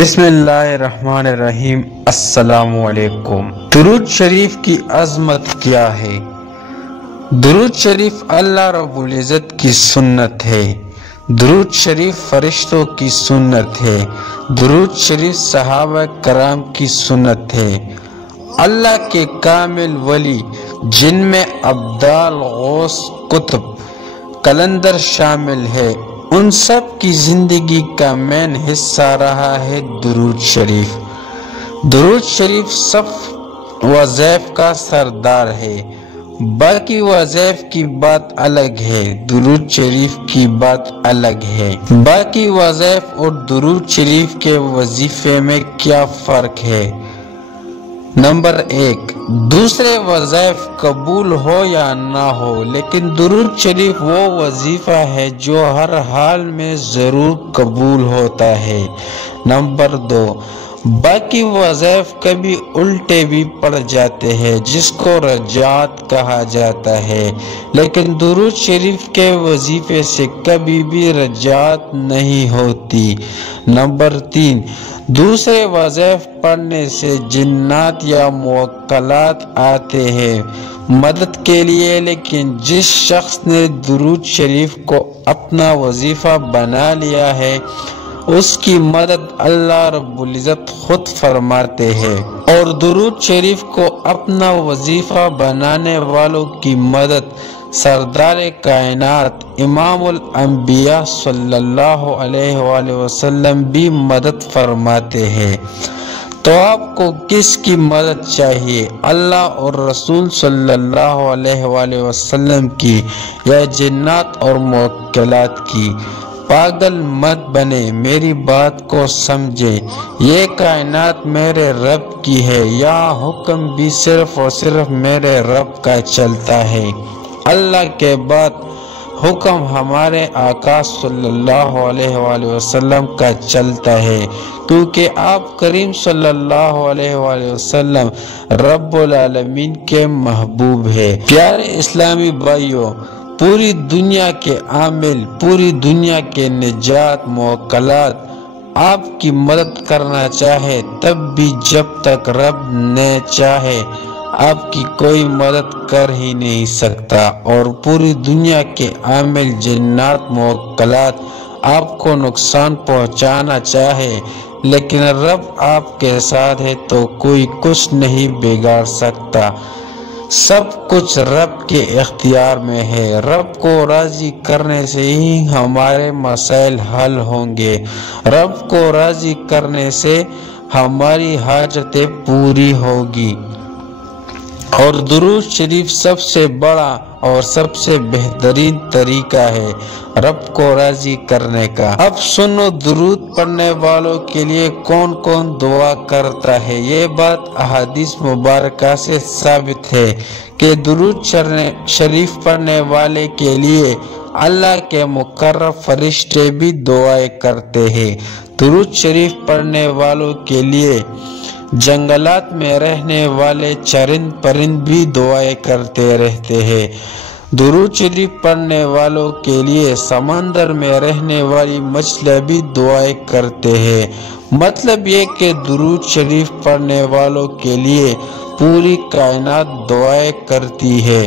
بسم اللہ الرحمن الرحیم۔ السلام علیکم۔ درود شریف کی عظمت کیا ہے؟ درود شریف اللہ رب العزت کی سنت ہے۔ درود شریف فرشتوں کی سنت ہے۔ درود شریف صحابہ کرام کی سنت ہے۔ اللہ کے کامل ولی جن میں ابدال، غوث، قطب، قلندر شامل ہے، ان سب کی زندگی کا مین حصہ رہا ہے درود شریف۔ درود شریف سب وظائف کا سردار ہے، باقی وظائف کی بات الگ ہے، درود شریف کی بات الگ ہے۔ باقی وظائف اور درود شریف کے وظیفے میں کیا فرق ہے؟ نمبر 1، دوسرے وظائف قبول ہو یا نہ ہو، لیکن درود شریف وہ وظیفہ ہے جو ہر حال میں ضرور قبول ہوتا ہے۔ نمبر 2، باقی وظائف کبھی الٹے بھی پڑ جاتے ہیں جس کو رجعت کہا جاتا ہے، لیکن درود شریف کے وظیفے سے کبھی بھی رجعت نہیں ہوتی۔ نمبر 3، دوسرے وظائف پڑھنے سے جنات یا موکلات آتے ہیں مدد کے لیے، لیکن جس شخص نے درود شریف کو اپنا وظیفہ بنا لیا ہے اس کی مدد اللہ رب العزت خود فرماتے ہیں، اور درود شریف کو اپنا وظیفہ بنانے والوں کی مدد سردار کائنات امام الانبیاء صلی اللہ علیہ وآلہ وسلم بھی مدد فرماتے ہیں۔ تو آپ کو کس کی مدد چاہیے؟ اللہ اور رسول صلی اللہ علیہ وآلہ وسلم کی یا جنات اور موکلات کی؟ پاگل مت بنے، میری بات کو سمجھے۔ یہ کائنات میرے رب کی ہے، یہاں حکم بھی صرف اور صرف میرے رب کا چلتا ہے۔ اللہ کے بعد حکم ہمارے آقا صلی اللہ علیہ وآلہ وسلم کا چلتا ہے، کیونکہ آپ کریم صلی اللہ علیہ وآلہ وسلم رب العالمین کے محبوب ہے۔ پیارے اسلامی بھائیوں، پوری دنیا کے عامل، پوری دنیا کے نجات موکلات آپ کی مدد کرنا چاہے تب بھی جب تک رب نے چاہے آپ کی کوئی مدد کر ہی نہیں سکتا، اور پوری دنیا کے عامل جنات موکلات آپ کو نقصان پہنچانا چاہے لیکن رب آپ کے ساتھ ہے تو کوئی کچھ نہیں بگاڑ سکتا۔ سب کچھ رب کے اختیار میں ہے۔ رب کو راضی کرنے سے ہی ہمارے مسائل حل ہوں گے، رب کو راضی کرنے سے ہماری حاجتیں پوری ہوگی، اور درود شریف سب سے بڑا اور سب سے بہترین طریقہ ہے رب کو راضی کرنے کا۔ اب سنو درود پڑھنے والوں کے لیے کون کون دعا کرتا ہے۔ یہ بات احادیث مبارکہ سے ثابت ہے کہ درود شریف پڑھنے والے کے لیے اللہ کے مقرب فرشتے بھی دعائیں کرتے ہیں۔ درود شریف پڑھنے والوں کے لیے جنگلات میں رہنے والے چرند پرند بھی دعائیں کرتے رہتے ہیں۔ درود شریف پڑھنے والوں کے لیے سمندر میں رہنے والی مچھلیاں بھی دعائیں کرتے ہیں۔ مطلب یہ کہ درود شریف پڑھنے والوں کے لیے پوری کائنات دعائیں کرتی ہے،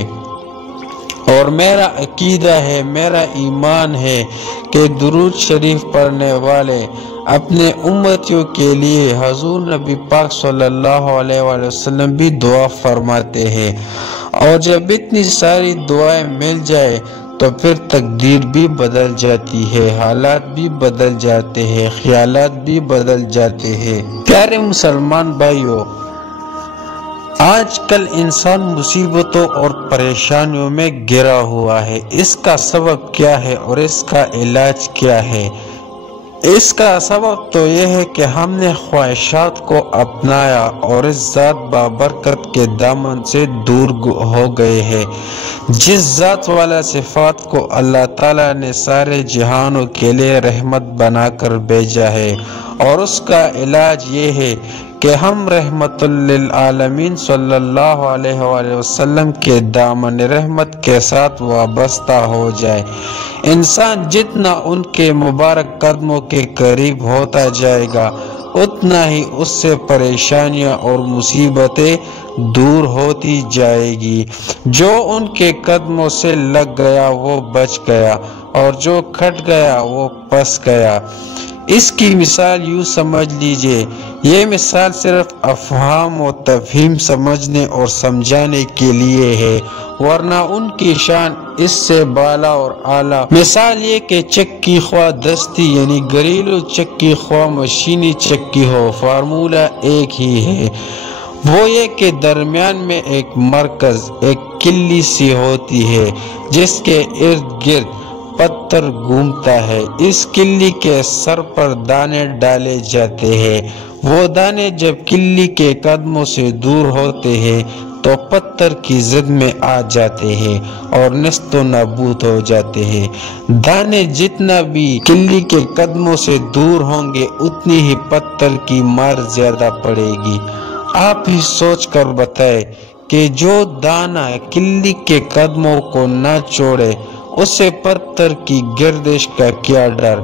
اور میرا عقیدہ ہے، میرا ایمان ہے کہ درود شریف پڑھنے والے اپنے امتیوں کے لیے حضور نبی پاک صلی اللہ علیہ وآلہ وسلم بھی دعا فرماتے ہیں، اور جب اتنی ساری دعائیں مل جائے تو پھر تقدیر بھی بدل جاتی ہے، حالات بھی بدل جاتے ہیں، خیالات بھی بدل جاتے ہیں۔ پیارے مسلمان بھائیوں، آج کل انسان مصیبتوں اور پریشانیوں میں گھرا ہوا ہے۔ اس کا سبب کیا ہے اور اس کا علاج کیا ہے؟ اس کا سبب تو یہ ہے کہ ہم نے خواہشات کو اپنایا اور اس ذات بابرکت کے دامن سے دور ہو گئے ہیں، جس ذات والا صفات کو اللہ تعالیٰ نے سارے جہانوں کے لیے رحمت بنا کر بھیجا ہے، اور اس کا علاج یہ ہے کہ ہم رحمت للعالمین صلی اللہ علیہ وآلہ وسلم کے دامن رحمت کے ساتھ وابستہ ہو جائے۔ انسان جتنا ان کے مبارک قدموں کے قریب ہوتا جائے گا اتنا ہی اس سے پریشانیاں اور مصیبتیں دور ہوتی جائے گی۔ جو ان کے قدموں سے لگ گیا وہ بچ گیا، اور جو کھٹ گیا وہ پس گیا۔ اس کی مثال یوں سمجھ لیجئے، یہ مثال صرف افہام و تفہیم سمجھنے اور سمجھانے کے لیے ہے، ورنہ ان کی شان اس سے بالا اور اعلیٰ۔ مثال یہ کہ چکی خواہ دستی یعنی گھریلو چکی خواہ مشینی چکی ہو، فارمولہ ایک ہی ہے، وہ یہ کہ درمیان میں ایک مرکز، ایک کلی سی ہوتی ہے جس کے ارد گرد پتھر گھومتا ہے۔ اس کلی کے سر پر دانے ڈالے جاتے ہیں، وہ دانے جب کلی کے قدموں سے دور ہوتے ہیں تو پتھر کی زد میں آ جاتے ہیں اور نیست و نابود ہو جاتے ہیں۔ دانے جتنا بھی کلی کے قدموں سے دور ہوں گے اتنی ہی پتھر کی مار زیادہ پڑے گی۔ آپ ہی سوچ کر بتائیں کہ جو دانہ کلی کے قدموں کو نہ چھوڑے اسے پتھر کی گردش کا کیا ڈر،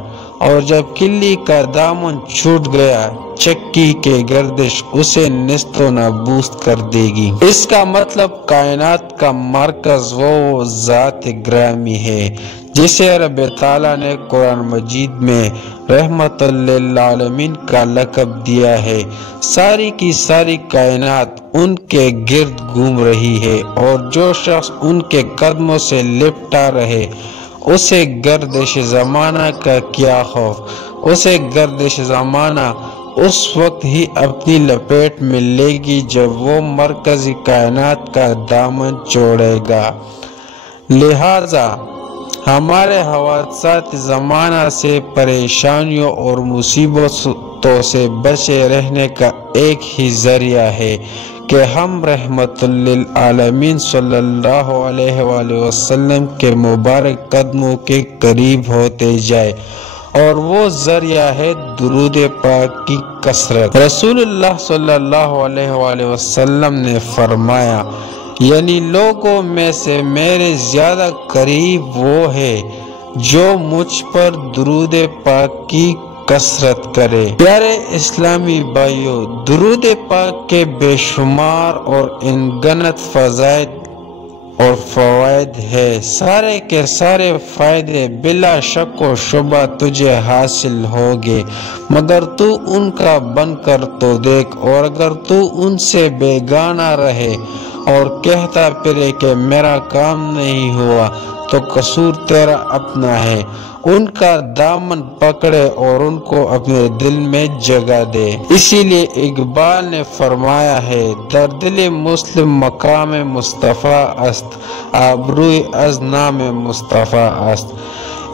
اور جب کلی کا دامن چھوٹ گیا چکی کے گردش اسے نیست و نابود کر دے گی۔ اس کا مطلب کائنات کا مرکز وہ ذات گرامی ہے جسے رب تعالیٰ نے قرآن مجید میں رحمت للعالمین کا لقب دیا ہے۔ ساری کی ساری کائنات ان کے گرد گھوم رہی ہے، اور جو شخص ان کے قدموں سے لپٹا رہے اسے گردش زمانہ کا کیا خوف، اسے گردش زمانہ اس وقت ہی اپنی لپیٹ میں لے گی جب وہ مرکزی کائنات کا دامن چھوڑے گا۔ لہذا ہمارے حوادثات زمانہ سے پریشانیوں اور مصیبتوں سے بچے رہنے کا ایک ہی ذریعہ ہے کہ ہم رحمت للعالمین صلی اللہ علیہ وآلہ وسلم کے مبارک قدموں کے قریب ہوتے جائے، اور وہ ذریعہ ہے درود پاک کی کثرت۔ رسول اللہ صلی اللہ علیہ وآلہ وسلم نے فرمایا، یعنی لوگوں میں سے میرے زیادہ قریب وہ ہے جو مجھ پر درود پاک کی کثرت کرے۔ پیارے اسلامی بھائیوں، درود پاک کے بے شمار اور انگنت فضائل اور فوائد ہے۔ سارے کے سارے فائدے بلا شک و شبہ تجھے حاصل ہوگے، مگر تو ان کا بن کر تو دیکھ، اور اگر تو ان سے بیگانہ رہے اور کہتا پھرے کہ میرا کام نہیں ہوا تو قصور تیرا اپنا ہے۔ ان کا دامن پکڑے اور ان کو اپنے دل میں جگہ دے۔ اسی لیے اقبال نے فرمایا ہے، در دل مسلم مقام مصطفیٰ است، آبروی از نام مصطفیٰ است،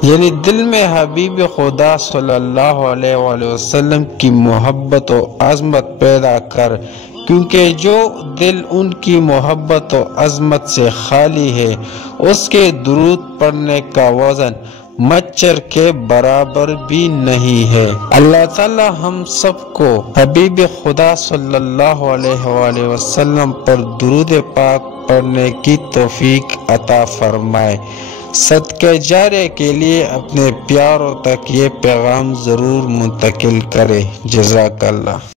یعنی دل میں حبیب خدا صلی اللہ علیہ وآلہ وسلم کی محبت و عظمت پیدا کر، کیونکہ جو دل ان کی محبت و عظمت سے خالی ہے اس کے درود پڑھنے کا وزن مچھر کے برابر بھی نہیں ہے۔ اللہ تعالی ہم سب کو حبیب خدا صلی اللہ علیہ وآلہ وسلم پر درود پاک پڑھنے کی توفیق عطا فرمائے۔ صدقہ جاریہ کے لیے اپنے پیاروں تک یہ پیغام ضرور منتقل کرے۔ جزاک اللہ۔